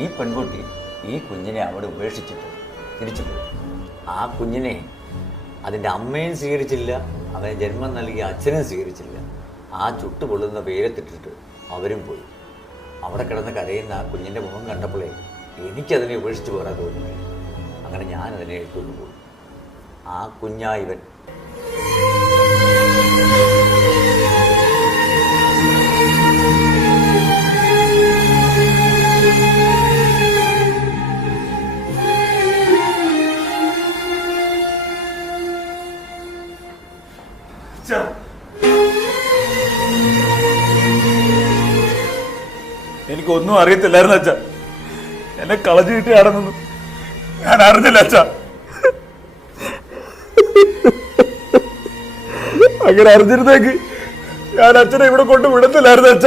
ഈ പെൺകുട്ടി ഈ കുഞ്ഞിനെ അവിടെ ഉപേക്ഷിച്ചിട്ട് തിരിച്ചു പോയി. ആ കുഞ്ഞിനെ അതിൻ്റെ അമ്മയും സ്വീകരിച്ചില്ല, അവന് ജന്മം നൽകിയ അച്ഛനും സ്വീകരിച്ചില്ല. ആ ചുട്ടുപൊള്ളുന്ന വെയിലത്തിട്ടിട്ട് അവരും പോയി. അവിടെ കിടന്ന് കരയുന്ന ആ കുഞ്ഞിൻ്റെ മുഖം കണ്ടപ്പോഴേ എനിക്കതിനെ ഉപേക്ഷിച്ച് പോരാൻ തോന്നി. അങ്ങനെ ഞാനതിനെ എടുത്തുകൊണ്ട് പോയി. ആ കുഞ്ഞായിവൻ. എനിക്കൊന്നും അറിയത്തില്ലായിരുന്നു അച്ഛ. എന്നെ കളഞ്ഞു കിട്ടിയാണെന്നൊന്നും ഞാൻ അറിഞ്ഞില്ല അച്ഛ. അങ്ങനെ അറിഞ്ഞിരുന്നേക്ക് ഞാൻ അച്ഛനെ ഇവിടെ കൊണ്ട് വിടത്തില്ലായിരുന്നു അച്ഛ.